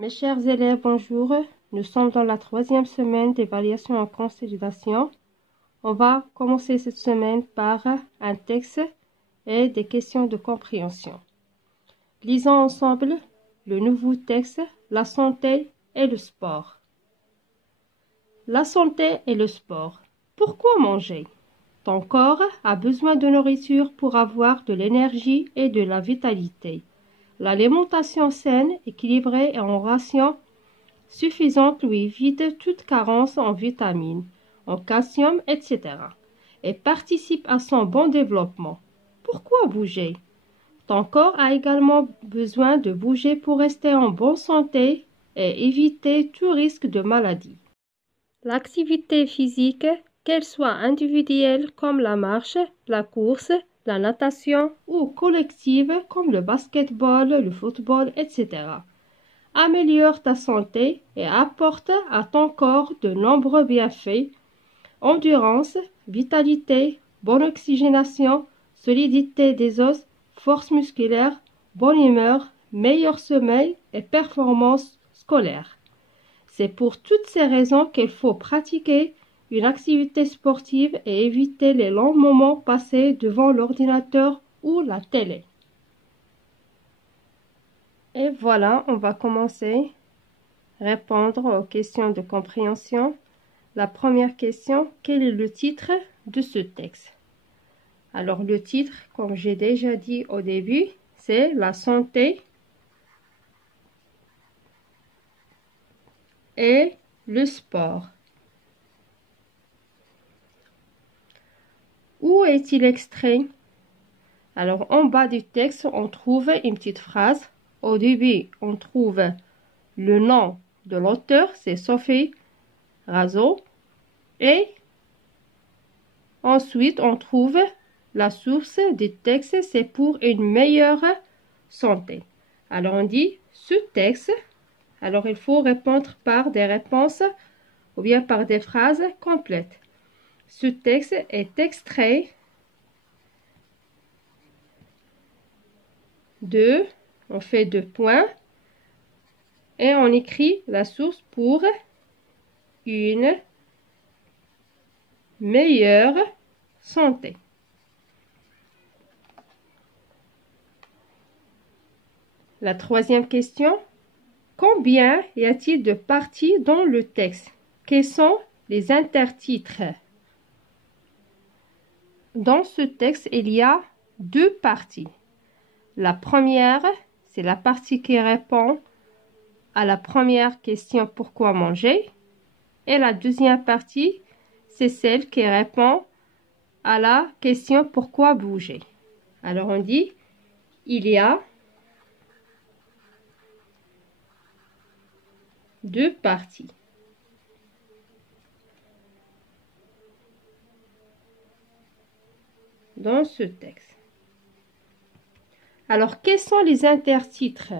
Mes chers élèves, bonjour. Nous sommes dans la 3e semaine d'évaluation en consolidation. On va commencer cette semaine par un texte et des questions de compréhension. Lisons ensemble le nouveau texte, la santé et le sport. La santé et le sport. Pourquoi manger? Ton corps a besoin de nourriture pour avoir de l'énergie et de la vitalité. L'alimentation saine, équilibrée et en ration suffisante lui évite toute carence en vitamines, en calcium, etc. et participe à son bon développement. Pourquoi bouger? Ton corps a également besoin de bouger pour rester en bonne santé et éviter tout risque de maladie. L'activité physique, qu'elle soit individuelle comme la marche, la course, la natation ou collective comme le basketball, le football, etc. améliore ta santé et apporte à ton corps de nombreux bienfaits: endurance, vitalité, bonne oxygénation, solidité des os, force musculaire, bonne humeur, meilleur sommeil et performance scolaire. C'est pour toutes ces raisons qu'il faut pratiquer une activité sportive et éviter les longs moments passés devant l'ordinateur ou la télé. Et voilà, on va commencer à répondre aux questions de compréhension. La première question, quel est le titre de ce texte? Alors le titre, comme j'ai déjà dit au début, c'est la santé et le sport. Où est-il extrait? Alors en bas du texte, on trouve une petite phrase. Au début, on trouve le nom de l'auteur, c'est Sophie Razo. Et ensuite, on trouve la source du texte, c'est pour une meilleure santé. Alors on dit ce texte. Alors il faut répondre par des réponses ou bien par des phrases complètes. Ce texte est extrait de, on fait 2 points et on écrit la source pour une meilleure santé. La 3e question, combien y a-t-il de parties dans le texte? Quels sont les intertitres? Dans ce texte, il y a 2 parties. La première, c'est la partie qui répond à la première question, pourquoi manger? Et la deuxième partie, c'est celle qui répond à la question, pourquoi bouger? Alors on dit, il y a 2 parties. Dans ce texte. Alors, quels sont les intertitres?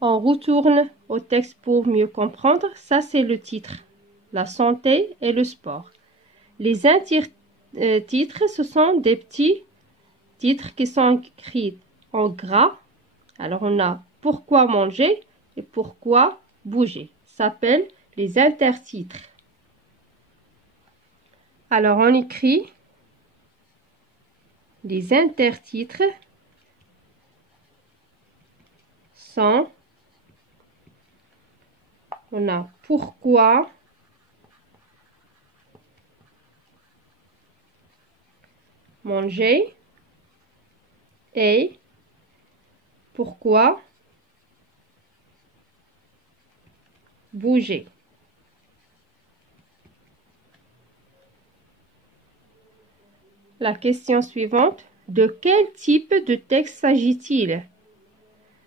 On retourne au texte pour mieux comprendre. Ça, c'est le titre. La santé et le sport. Les intertitres, ce sont des petits titres qui sont écrits en gras. Alors, on a pourquoi manger et pourquoi bouger. Ça s'appelle les intertitres. Alors, on écrit les intertitres sont, on a pourquoi manger et pourquoi bouger. La question suivante, de quel type de texte s'agit-il?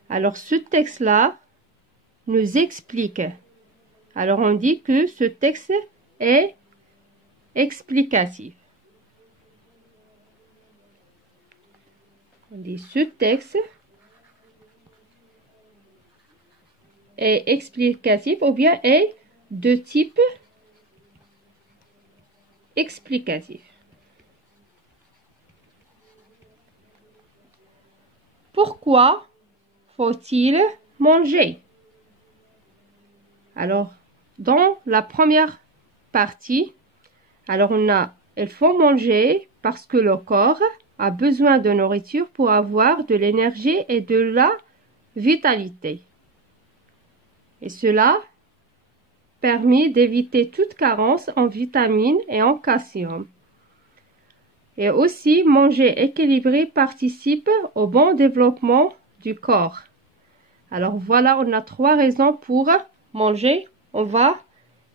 Alors, ce texte-là nous explique. Alors, on dit que ce texte est explicatif. On dit ce texte est explicatif ou bien est de type explicatif. Pourquoi faut-il manger. Alors, dans la première partie, alors on a, il faut manger parce que le corps a besoin de nourriture pour avoir de l'énergie et de la vitalité. Et cela permet d'éviter toute carence en vitamines et en calcium. Et aussi, manger équilibré participe au bon développement du corps. Alors voilà, on a 3 raisons pour manger. On va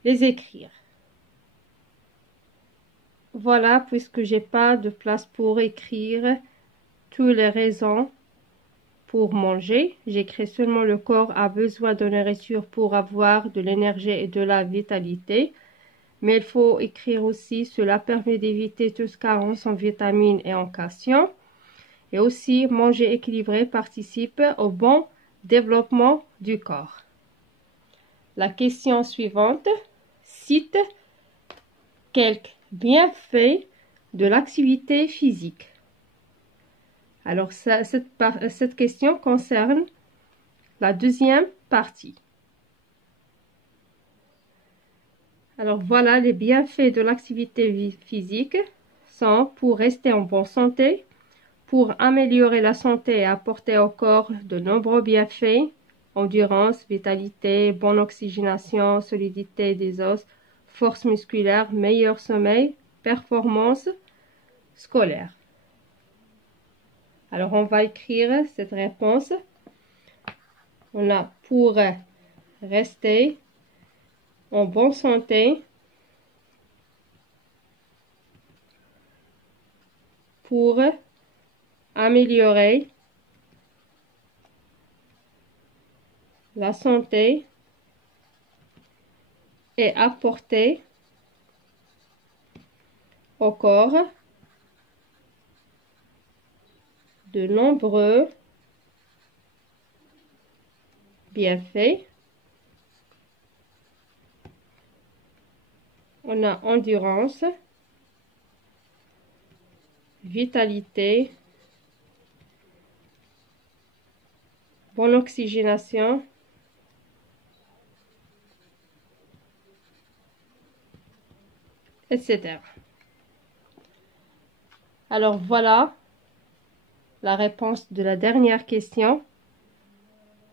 les écrire. Voilà, puisque j'ai pas de place pour écrire toutes les raisons pour manger, j'écris seulement le corps a besoin de nourriture pour avoir de l'énergie et de la vitalité. Mais il faut écrire aussi, cela permet d'éviter toute carence en vitamines et en calcium. Et aussi, manger équilibré participe au bon développement du corps. La question suivante, cite quelques bienfaits de l'activité physique. Alors, cette question concerne la deuxième partie. Alors, voilà, les bienfaits de l'activité physique sont pour rester en bonne santé, pour améliorer la santé et apporter au corps de nombreux bienfaits, endurance, vitalité, bonne oxygénation, solidité des os, force musculaire, meilleur sommeil, performance scolaire. Alors, on va écrire cette réponse. On a pour rester en bonne santé, pour améliorer la santé et apporter au corps de nombreux bienfaits. On a endurance, vitalité, bonne oxygénation, etc. Alors voilà la réponse de la dernière question.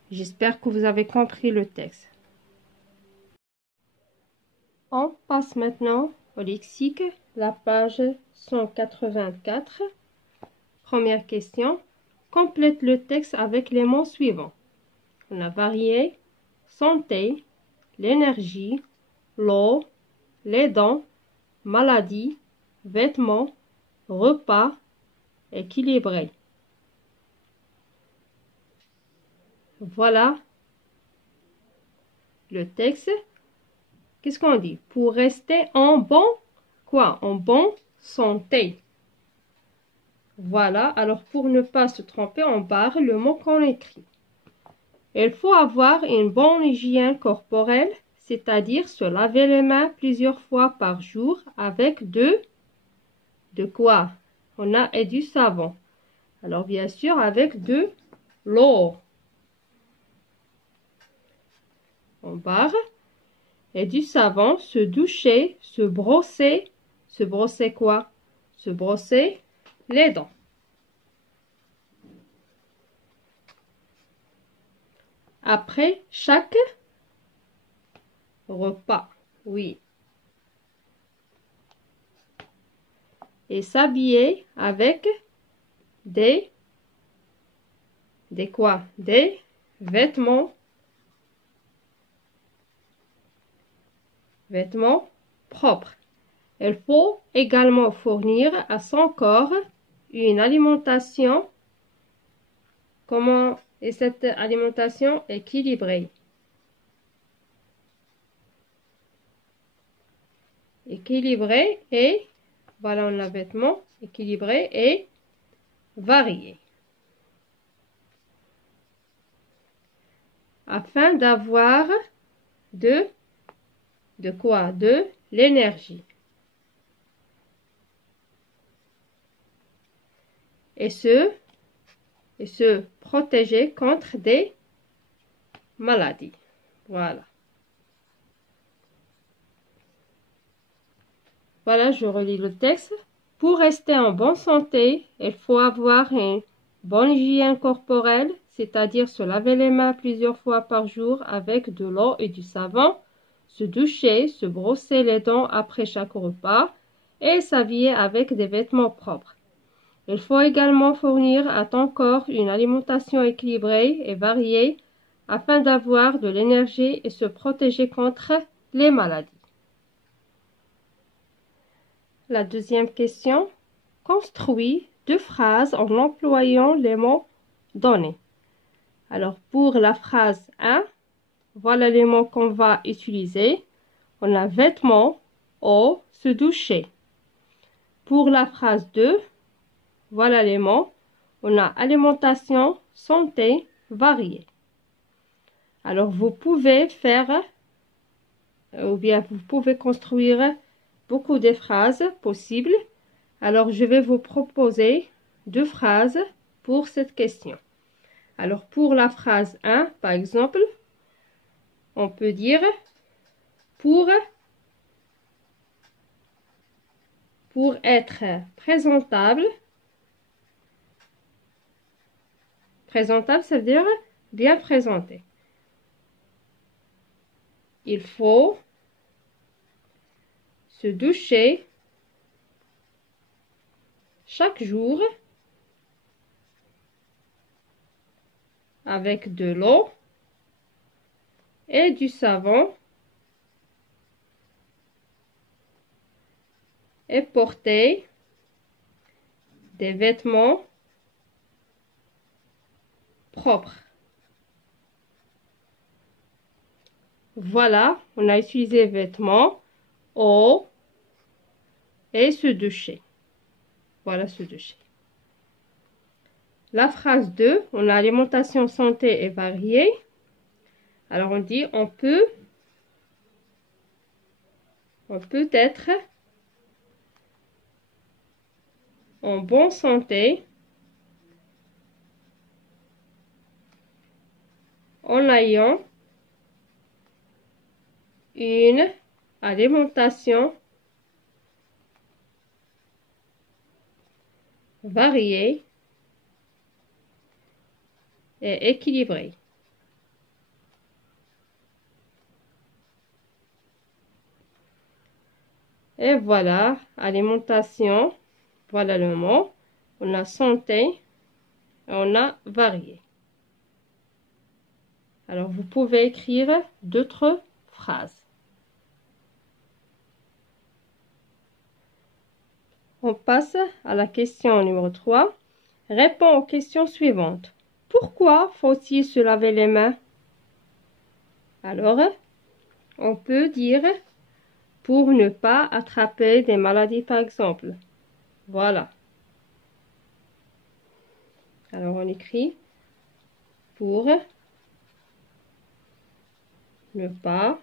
J'espère que vous avez compris le texte. On passe maintenant au lexique, la page 184. Première question. Complète le texte avec les mots suivants. On a varié, santé, l'énergie, l'eau, les dents, maladie, vêtements, repas, équilibré. Voilà le texte. Qu'est-ce qu'on dit? Pour rester en bon, quoi? En bonne santé. Voilà, alors pour ne pas se tromper, on barre le mot qu'on écrit. Il faut avoir une bonne hygiène corporelle, c'est-à-dire se laver les mains plusieurs fois par jour avec de quoi? On a et du savon. Alors bien sûr avec de l'eau. On barre. Et du savon, se doucher, se brosser quoi? Se brosser les dents. Après chaque repas, oui. Et s'habiller avec des quoi? Des vêtements propres. Il faut également fournir à son corps une alimentation. Comment est cette alimentation équilibrée? Équilibrée et, voilà on a vêtements, équilibré et varié. Afin d'avoir de quoi? De l'énergie. Et se protéger contre des maladie. Voilà. Voilà, je relis le texte. Pour rester en bonne santé, il faut avoir une bonne hygiène corporelle, c'est-à-dire se laver les mains plusieurs fois par jour avec de l'eau et du savon, se doucher, se brosser les dents après chaque repas et s'habiller avec des vêtements propres. Il faut également fournir à ton corps une alimentation équilibrée et variée afin d'avoir de l'énergie et se protéger contre les maladies. La deuxième question. Construis 2 phrases en employant les mots donnés. Alors, pour la phrase 1, voilà les mots qu'on va utiliser. On a vêtements, eau, se doucher. Pour la phrase 2, voilà les mots. On a alimentation, santé, variée. Alors, vous pouvez faire, ou bien vous pouvez construire beaucoup de phrases possibles. Alors, je vais vous proposer 2 phrases pour cette question. Alors, pour la phrase 1, par exemple, on peut dire pour être présentable. Présentable, ça veut dire bien présenté. Il faut se doucher chaque jour avec de l'eau et du savon et porter des vêtements propres. Voilà, on a utilisé vêtements, eau et se doucher. Voilà, se doucher. La phrase 2, on a alimentation, santé et variée. Alors on dit on peut être en bonne santé en ayant une alimentation variée et équilibrée. Et voilà, alimentation, voilà le mot. On a santé, on a varié. Alors, vous pouvez écrire d'autres phrases. On passe à la question numéro 3. Réponds aux questions suivantes. Pourquoi faut-il se laver les mains? Alors, on peut dire pour ne pas attraper des maladies, par exemple. Voilà. Alors, on écrit pour ne pas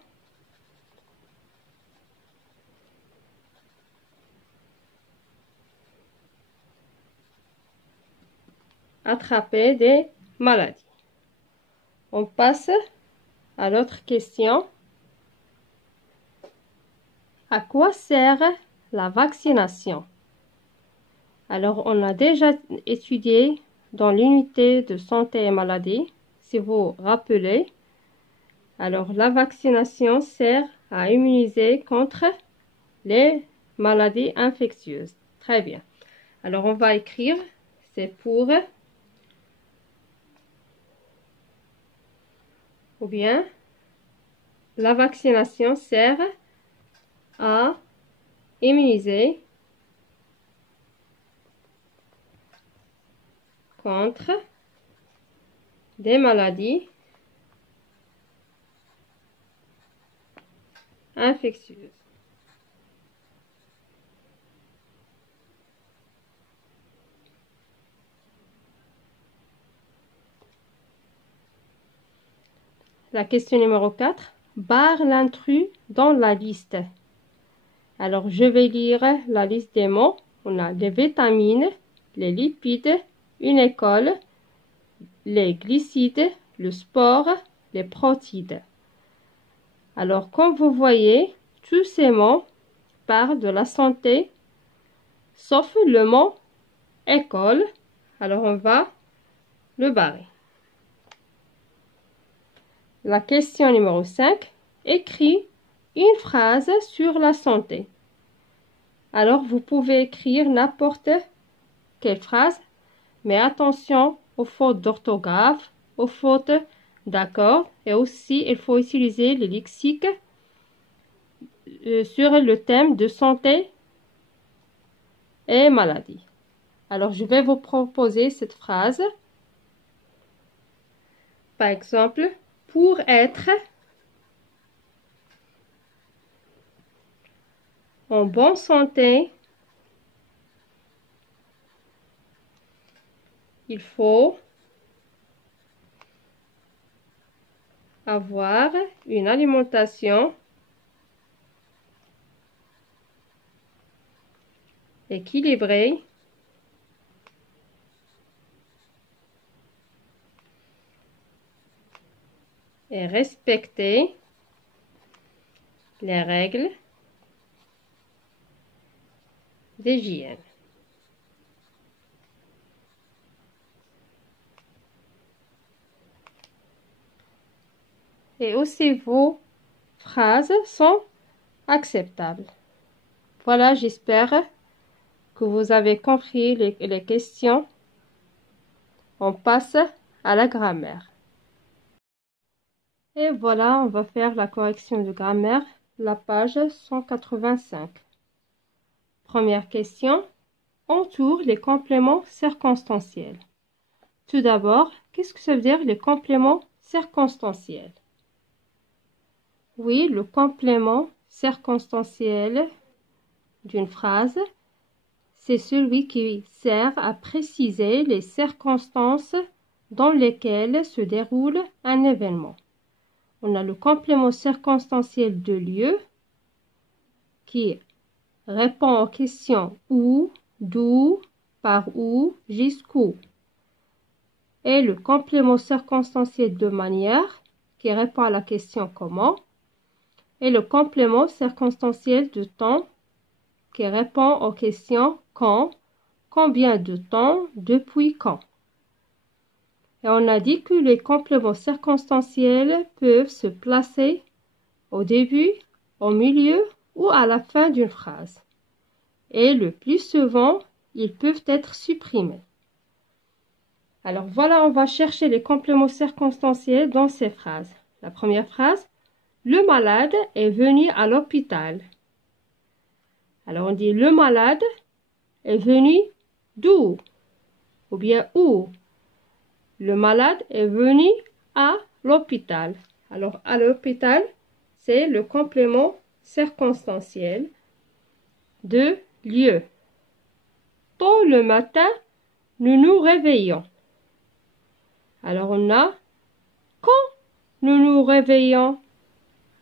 attraper des maladies. On passe à l'autre question. À quoi sert la vaccination? Alors, on a déjà étudié dans l'unité de santé et maladie, si vous vous rappelez. Alors, la vaccination sert à immuniser contre les maladies infectieuses. Très bien. Alors, on va écrire, c'est pour, ou bien, la vaccination sert à immuniser contre des maladies infectieuses. La question numéro 4. Barre l'intrus dans la liste. Alors, je vais lire la liste des mots. On a les vitamines, les lipides, une école, les glucides, le sport, les protides. Alors, comme vous voyez, tous ces mots parlent de la santé, sauf le mot école. Alors, on va le barrer. La question numéro 5. Écris une phrase sur la santé. Alors, vous pouvez écrire n'importe quelle phrase, mais attention aux fautes d'orthographe, aux fautes d'accords, et aussi il faut utiliser le lexique sur le thème de santé et maladie. Alors, je vais vous proposer cette phrase. Par exemple, pour être en bonne santé, il faut avoir une alimentation équilibrée et respecter les règles d'hygiène. Et aussi vos phrases sont acceptables. Voilà, j'espère que vous avez compris les questions. On passe à la grammaire. Et voilà, on va faire la correction de grammaire, la page 185. Première question. Entoure les compléments circonstanciels. Tout d'abord, qu'est-ce que ça veut dire les compléments circonstanciels? Oui, le complément circonstanciel d'une phrase, c'est celui qui sert à préciser les circonstances dans lesquelles se déroule un événement. On a le complément circonstanciel de lieu qui répond aux questions où, d'où, par où, jusqu'où. Et le complément circonstanciel de manière qui répond à la question comment. Et le complément circonstanciel de temps qui répond aux questions quand, combien de temps, depuis quand. Et on a dit que les compléments circonstanciels peuvent se placer au début, au milieu ou à la fin d'une phrase. Et le plus souvent, ils peuvent être supprimés. Alors voilà, on va chercher les compléments circonstanciels dans ces phrases. La première phrase, le malade est venu à l'hôpital. Alors on dit le malade est venu d'où? Ou bien où? Le malade est venu à l'hôpital. Alors à l'hôpital, c'est le complément circonstanciel de lieu. Tôt le matin, nous nous réveillons. Alors on a quand nous nous réveillons.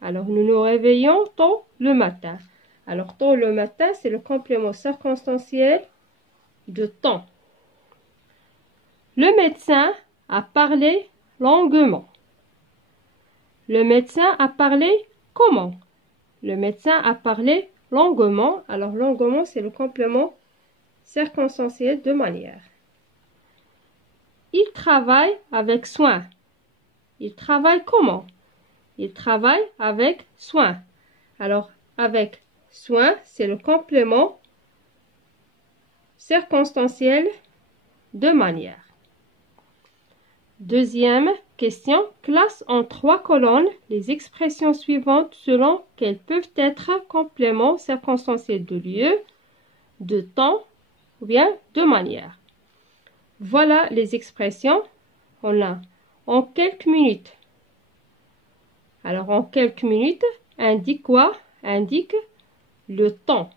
Alors nous nous réveillons tôt le matin. Alors tôt le matin, c'est le complément circonstanciel de temps. Le médecin a parlé longuement. Le médecin a parlé comment? Le médecin a parlé longuement. Alors longuement, c'est le complément circonstanciel de manière. Il travaille avec soin. Il travaille comment? Il travaille avec soin. Alors, avec soin, c'est le complément circonstanciel de manière. Deuxième question. Classe en 3 colonnes les expressions suivantes selon qu'elles peuvent être compléments circonstanciels de lieu, de temps ou bien de manière. Voilà les expressions. On a en quelques minutes. Alors, en quelques minutes, indique quoi? Indique le temps.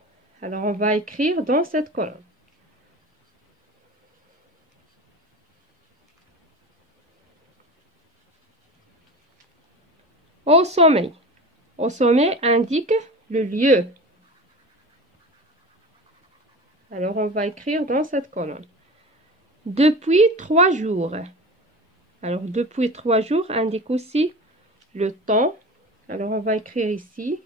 Alors, on va écrire dans cette colonne. Au sommet. Au sommet indique le lieu. Alors, on va écrire dans cette colonne. Depuis 3 jours. Alors, depuis 3 jours indique aussi le temps. Alors, on va écrire ici.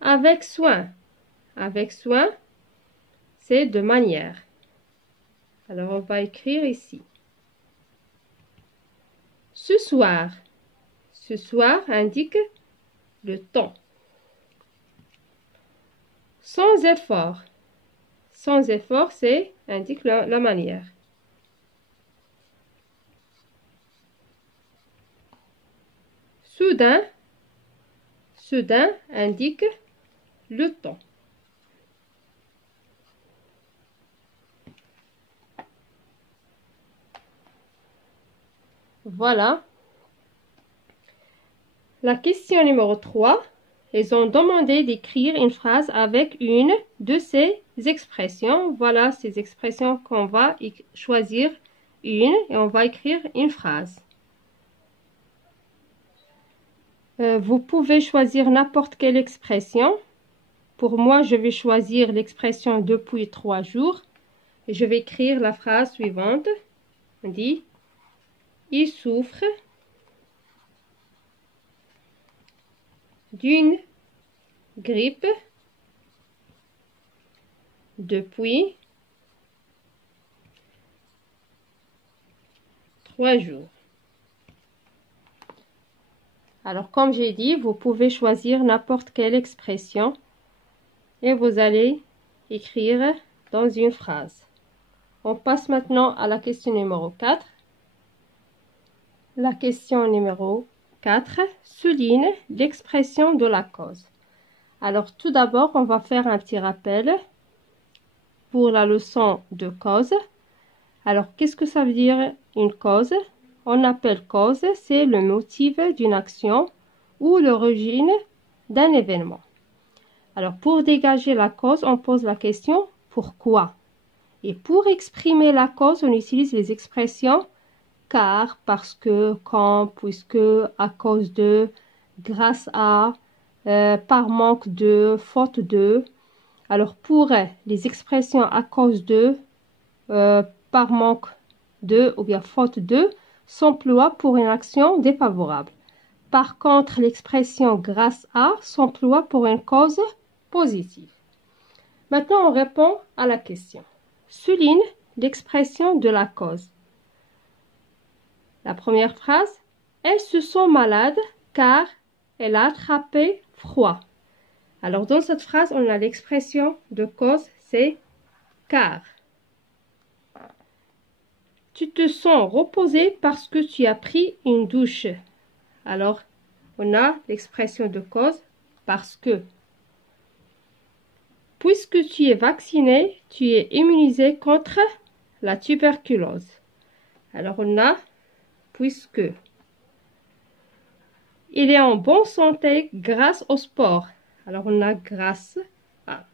Avec soin. Avec soin, c'est de manière. Alors, on va écrire ici. Ce soir. Ce soir indique le temps. Sans effort. Sans effort, c'est indique la manière. Soudain. Soudain indique le temps. Voilà. La question numéro 3. Ils ont demandé d'écrire une phrase avec une de ces expressions. Voilà ces expressions qu'on va choisir une et on va écrire une phrase. Vous pouvez choisir n'importe quelle expression. Pour moi, je vais choisir l'expression depuis 3 jours. Et je vais écrire la phrase suivante. On dit, il souffre d'une grippe depuis 3 jours. Alors, comme j'ai dit, vous pouvez choisir n'importe quelle expression et vous allez écrire dans une phrase. On passe maintenant à la question numéro 4. La question numéro 4 souligne l'expression de la cause. Alors, tout d'abord, on va faire un petit rappel pour la leçon de cause. Alors, qu'est-ce que ça veut dire une cause? On appelle cause, c'est le motif d'une action ou l'origine d'un événement. Alors, pour dégager la cause, on pose la question pourquoi? Et pour exprimer la cause, on utilise les expressions car, parce que, quand, puisque, à cause de, grâce à, par manque de, faute de. Alors, pour les expressions à cause de, par manque de ou bien faute de, s'emploie pour une action défavorable. Par contre, l'expression grâce à s'emploie pour une cause positive. Maintenant, on répond à la question. Souligne l'expression de la cause. La première phrase, elles se sont malades car elle a attrapé froid. Alors, dans cette phrase, on a l'expression de cause, c'est car. Tu te sens reposé parce que tu as pris une douche. Alors, on a l'expression de cause parce que. Puisque tu es vacciné, tu es immunisé contre la tuberculose. Alors, on a puisque. Il est en bonne santé grâce au sport. Alors, on a grâce à.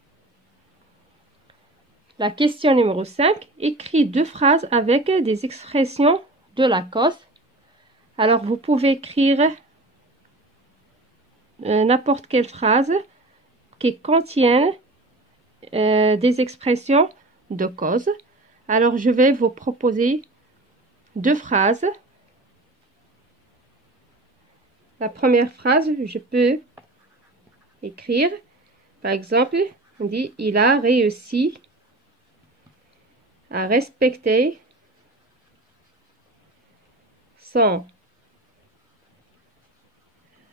La question numéro 5. Écris 2 phrases avec des expressions de la cause. Alors, vous pouvez écrire n'importe quelle phrase qui contienne des expressions de cause. Alors, je vais vous proposer 2 phrases. La première phrase, je peux écrire, par exemple, on dit « Il a réussi à respecter son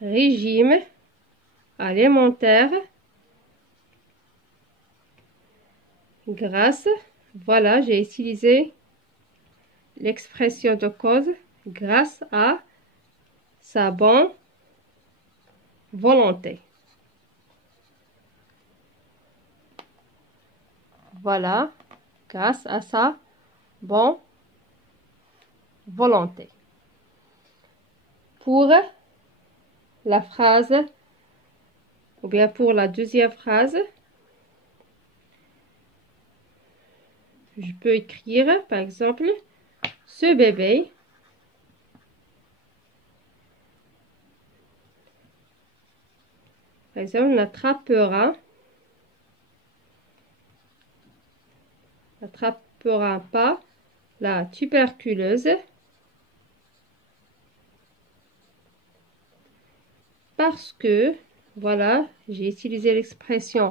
régime alimentaire grâce ». Voilà, j'ai utilisé l'expression de cause grâce à sa bonne volonté. Voilà, grâce à sa bonne volonté. Pour la phrase, ou bien pour la deuxième phrase, je peux écrire, par exemple, ce bébé par exemple, n'attrapera pas la tuberculose, parce que, voilà, j'ai utilisé l'expression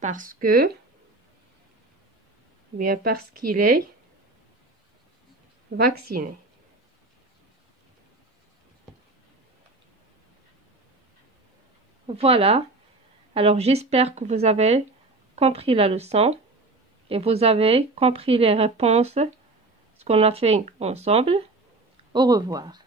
parce que, bien parce qu'il est vacciné. Voilà, alors j'espère que vous avez compris la leçon et vous avez compris les réponses, ce qu'on a fait ensemble. Au revoir.